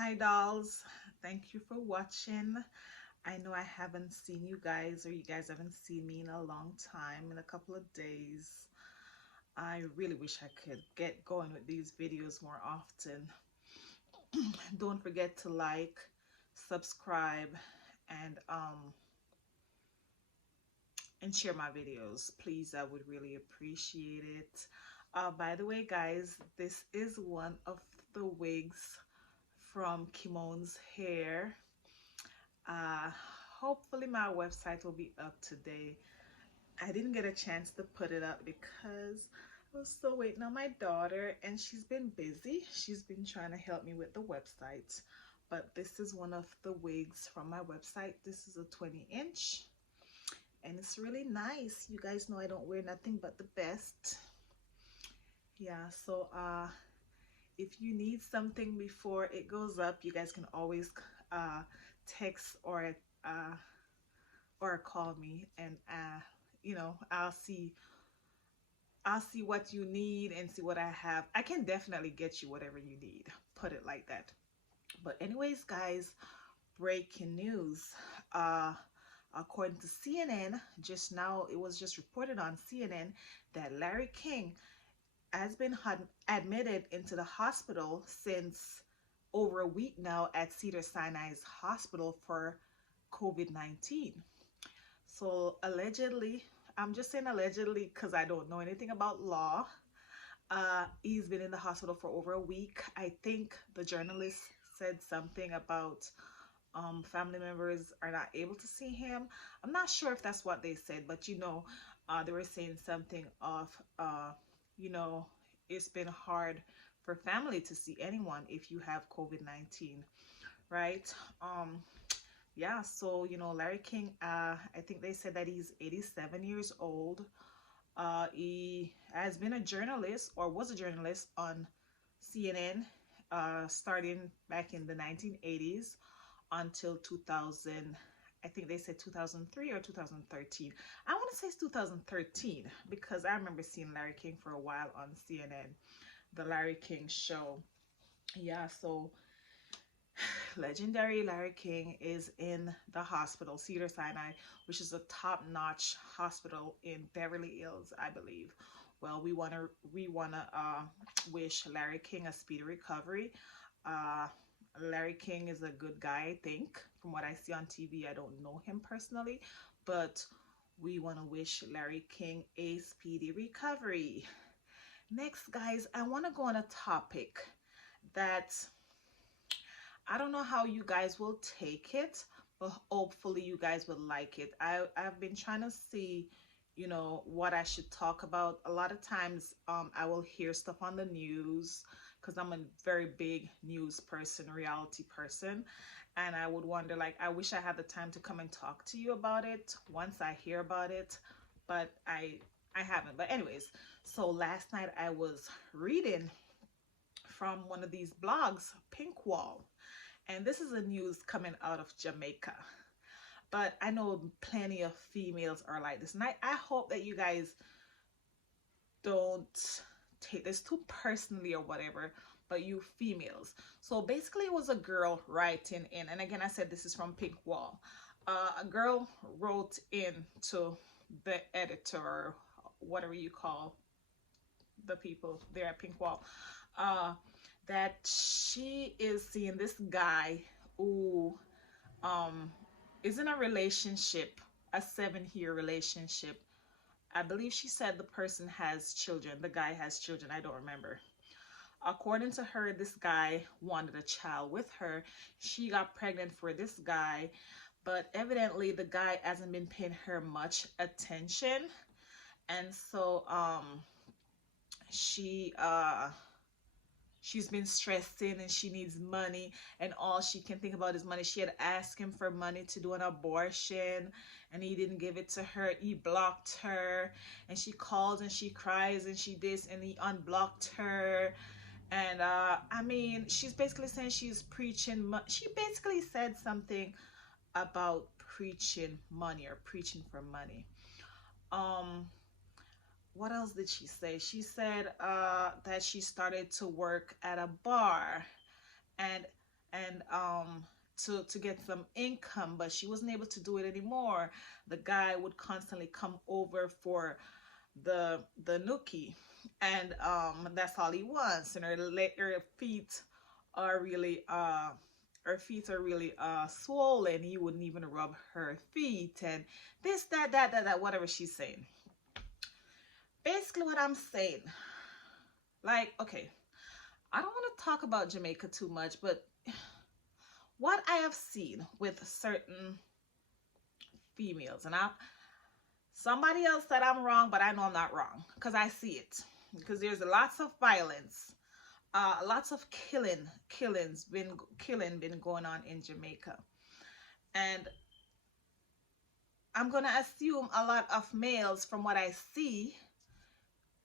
Hi dolls, thank you for watching. I know I haven't seen you guys, or you guys haven't seen me in a long time, in a couple of days. I really wish I could get going with these videos more often. Don't forget to like, subscribe, and um and share my videos. Please, I would really appreciate it. By the way, guys, this is one of the wigs from Kimon's hair. Uh, Hopefully my website will be up today. I didn't get a chance to put it up because I was still waiting on my daughter and she's been busy. She's been trying to help me with the website. But this is one of the wigs from my website. This is a 20-inch and it's really nice. You guys know I don't wear nothing but the best. Yeah, so if you need something before it goes up, you guys can always uh text uh or call me, and I'll see what you need and see what I have. I can definitely get you whatever you need, put it like that. But anyways, guys, breaking news. uh According to CNN, just now, it was just reported on CNN that Larry King has been admitted into the hospital since over a week now at Cedar Sinai's hospital for COVID-19. So allegedly, I'm just saying allegedly because I don't know anything about law. He's been in the hospital for over a week. I think the journalist said something about family members are not able to see him. I'm not sure if that's what they said, but they were saying something of, you know, it's been hard for family to see anyone if you have COVID-19, right? Yeah, so Larry King, I think they said that he's 87 years old. He has been a journalist, or was a journalist, on CNN, starting back in the 1980s until 2000. I think they said 2003 or 2013. I want to say it's 2013 because I remember seeing Larry King for a while on CNN, the Larry King show. Yeah, so legendary Larry King is in the hospital, Cedar Sinai, which is a top-notch hospital in Beverly Hills, I believe. Well, we wanna wish Larry King a speedy recovery. Uh, Larry King is a good guy, I think. From what I see on TV, I don't know him personally, but we want to wish Larry King a speedy recovery. Next, guys, I want to go on a topic that I don't know how you guys will take it, but hopefully you guys will like it. I've been trying to see, what I should talk about. A lot of times, I will hear stuff on the news because I'm a very big news person, reality person, and I would wonder, like, I wish I had the time to come and talk to you about it once I hear about it, but I haven't. But anyways, so last night I was reading from one of these blogs, Pink Wall, and this is a news coming out of Jamaica. But I know plenty of females are like this, and I hope that you guys don't take this too personally or whatever, but you females. So basically, it was a girl writing in, and again, I said this is from Pink Wall. A girl wrote in to the editor, or whatever you call the people there at Pink Wall, uh, that she is seeing this guy who um is in a relationship, a 7-year relationship. I believe she said the person has children, the guy has children, I don't remember. According to her, this guy wanted a child with her. She got pregnant for this guy, but evidently the guy hasn't been paying her much attention, and so she she's been stressing and she needs money, and all she can think about is money. She had asked him for money to do an abortion and he didn't give it to her. He blocked her, and she calls and she cries and she this, and he unblocked her. And I mean, she's basically saying she's preaching she basically said something about preaching money, or preaching for money. um what else did she say? She said that she started to work at a bar, and and to get some income, but she wasn't able to do it anymore. The guy would constantly come over for the nookie, and that's all he wants. And her feet are really swollen. He wouldn't even rub her feet, and this, that, whatever she's saying. Basically, what I'm saying, like, okay, I don't want to talk about Jamaica too much, but what I have seen with certain females, and somebody else said I'm wrong, but I know I'm not wrong because I see it. Because there's lots of violence, lots of killing been going on in Jamaica, and I'm gonna assume a lot of males, from what I see,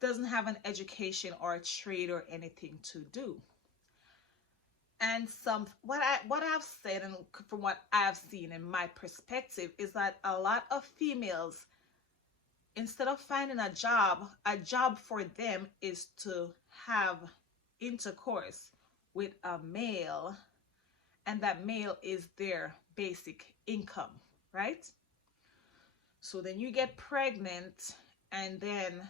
doesn't have an education or a trade or anything to do. And what I've said, and from what I've seen in my perspective, is that a lot of females, instead of finding a job for them is to have intercourse with a male, and that male is their basic income, right? So then you get pregnant, and then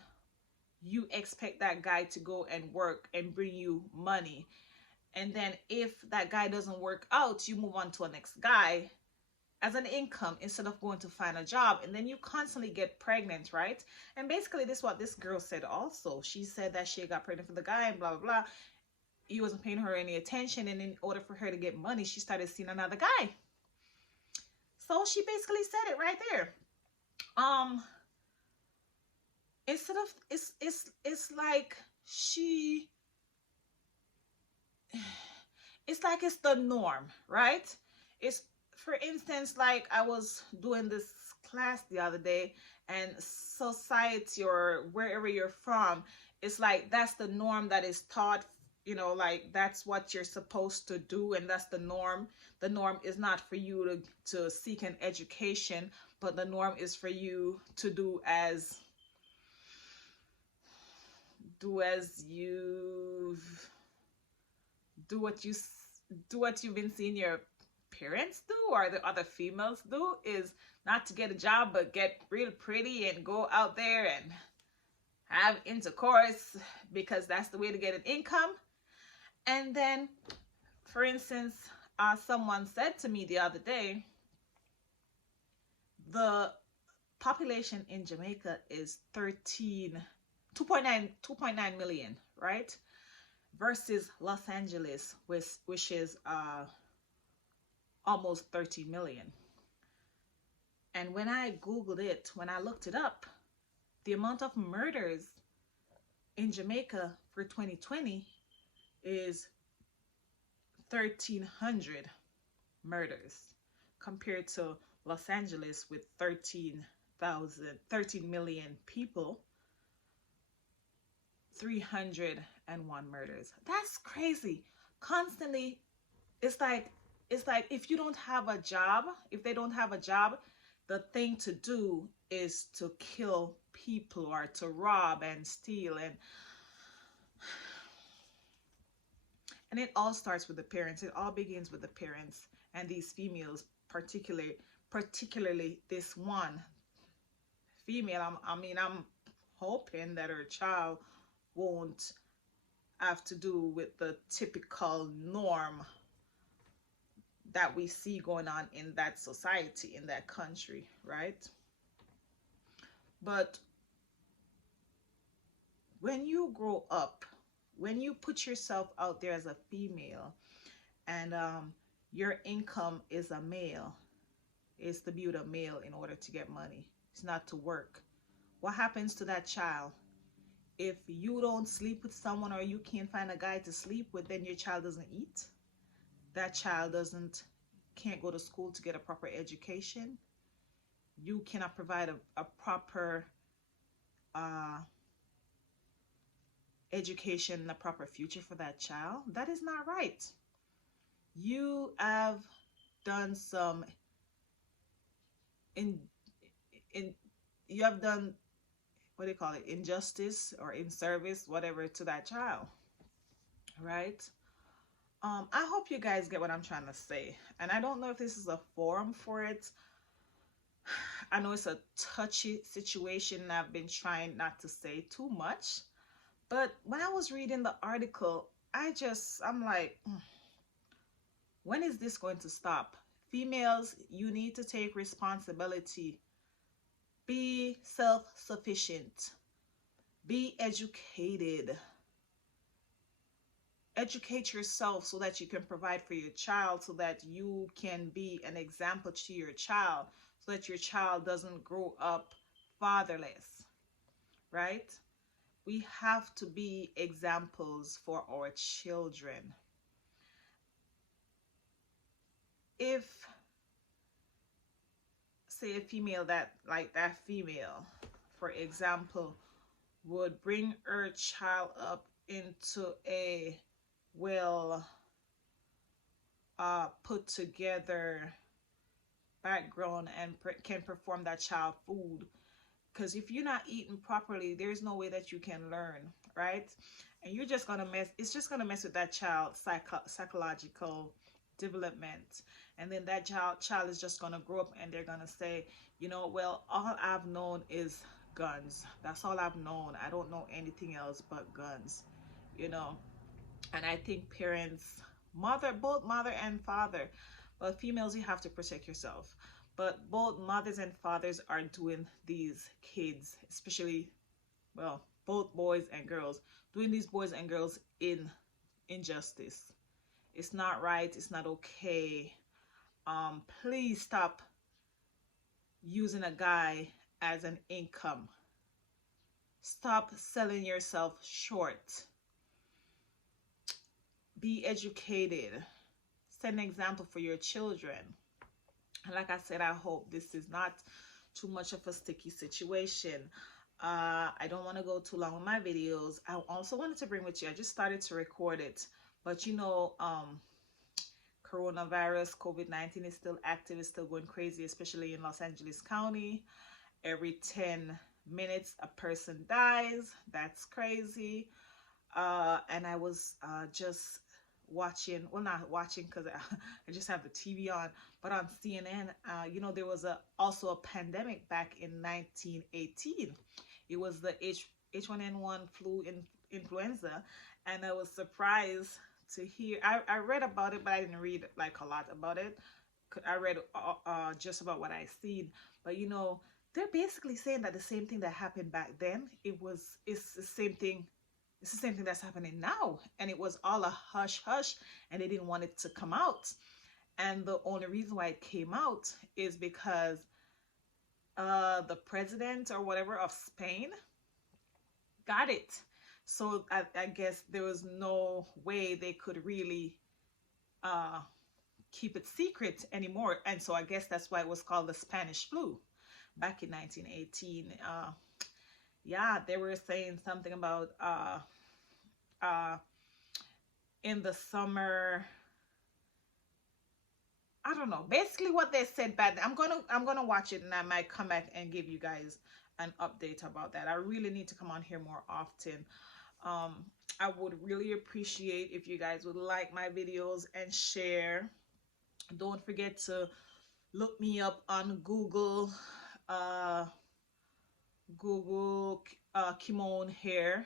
you expect that guy to go and work and bring you money. And then if that guy doesn't work out, you move on to a next guy as an income instead of going to find a job. And then you constantly get pregnant, right? And basically this is what this girl said also. She said that she got pregnant for the guy and blah, blah, blah. He wasn't paying her any attention. And in order for her to get money, she started seeing another guy. So she basically said it right there. Instead of, it's like it's like it's the norm, right? It's, for instance, like I was doing this class the other day, and society, or wherever you're from, it's like that's the norm that is taught, like that's what you're supposed to do, and that's the norm. The norm is not for you to seek an education, but the norm is for you to do as you do what you've been seeing your parents do, or the other females do, is not to get a job but get real pretty and go out there and have intercourse because that's the way to get an income. And then, for instance, someone said to me the other day, the population in Jamaica is 2.9 million, right? Versus Los Angeles, which is almost 30 million. And when I Googled it, when I looked it up, the amount of murders in Jamaica for 2020 is 1,300 murders, compared to Los Angeles with 13 million people, 301 murders. That's crazy. Constantly, it's like if you don't have a job, if they don't have a job, the thing to do is to kill people or to rob and steal, and it all starts with the parents. It all begins with the parents, and these females, particularly this one female. I'm hoping that her child won't have to do with the typical norm that we see going on in that society, in that country, right? But when you grow up, when you put yourself out there as a female, and your income is a male, is to be with a male in order to get money, it's not to work, what happens to that child? If you don't sleep with someone, or you can't find a guy to sleep with, then your child doesn't eat. That child can't go to school to get a proper education. You cannot provide a proper education, a proper future for that child. That is not right. You have done some you have done, what do you call it, injustice or in service, whatever, to that child, right? I hope you guys get what I'm trying to say, and I don't know if this is a forum for it. I know it's a touchy situation, and I've been trying not to say too much, but when I was reading the article, I'm like, when is this going to stop? Females, you need to take responsibility. Be self-sufficient. Be educated. Educate yourself so that you can provide for your child, so that you can be an example to your child, so that your child doesn't grow up fatherless, right? We have to be examples for our children. If, say, a female that female, for example, would bring her child up into a well put together background and can perform that child food, because if you're not eating properly, there's no way that you can learn, right? And you're just gonna mess, it's just gonna mess with that child's psychological development. And then that child is just gonna grow up and they're gonna say, you know, well, all I've known is guns. That's all I've known. I don't know anything else but guns, you know. And I think parents, both mother and father, but females, you have to protect yourself. But both mothers and fathers are doing these kids, especially, well, both boys and girls, doing these boys and girls in injustice. It's not right. It's not okay. Please stop using a guy as an income. Stop selling yourself short. Be educated. Set an example for your children. And like I said, I hope this is not too much of a sticky situation. I don't want to go too long with my videos. I also wanted to bring with you, I just started to record it, but you know, coronavirus, COVID-19 is still active, it's still going crazy, especially in Los Angeles County. Every 10 minutes a person dies. That's crazy. And I was just watching, well, not watching because I just have the TV on, but on CNN, you know, there was also a pandemic back in 1918. It was the H1N1 influenza, and I was surprised to hear, I read about it, but I didn't read like a lot about it. I read just about what I seen, but you know, they're basically saying that the same thing that happened back then, it's the same thing. It's the same thing that's happening now, and it was all a hush hush, and they didn't want it to come out. And the only reason why it came out is because the president or whatever of Spain got it. So I guess there was no way they could really keep it secret anymore, and so I guess that's why it was called the Spanish flu back in 1918. Yeah, they were saying something about in the summer, I don't know, basically what they said bad. I'm gonna watch it, and I might come back and give you guys an update about that. I really need to come on here more often. I would really appreciate if you guys would like my videos and share. Don't forget to look me up on Google, Kimon Hair.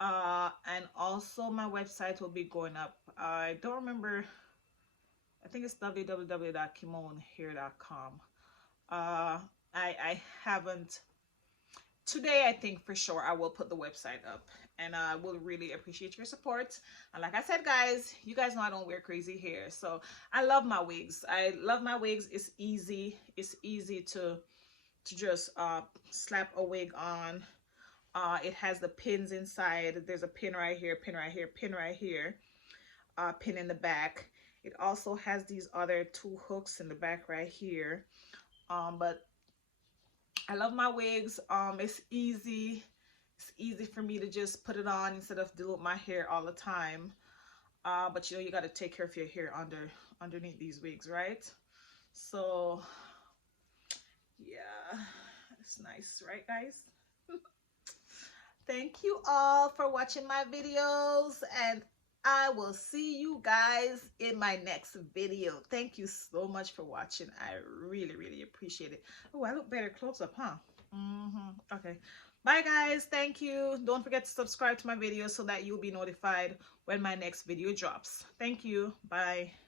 And also my website will be going up. I don't remember. I think it's www.kimonhair.com. I haven't. Today, I think for sure I will put the website up, and I will really appreciate your support. And like I said, guys, you guys know I don't wear crazy hair, so I love my wigs. I love my wigs. It's easy. It's easy to just slap a wig on. It has the pins inside. There's a pin right here, pin right here, pin right here, pin in the back. It also has these other two hooks in the back right here. But I love my wigs. It's easy. It's easy for me to just put it on instead of dealing with my hair all the time. But you know, you got to take care of your hair underneath these wigs, right? So yeah, it's nice, right, guys? Thank you all for watching my videos, and I will see you guys in my next video. Thank you so much for watching. I really, really appreciate it. Oh, I look better close up, huh? Okay. Bye, guys. Thank you. Don't forget to subscribe to my videos so that you'll be notified when my next video drops. Thank you. Bye.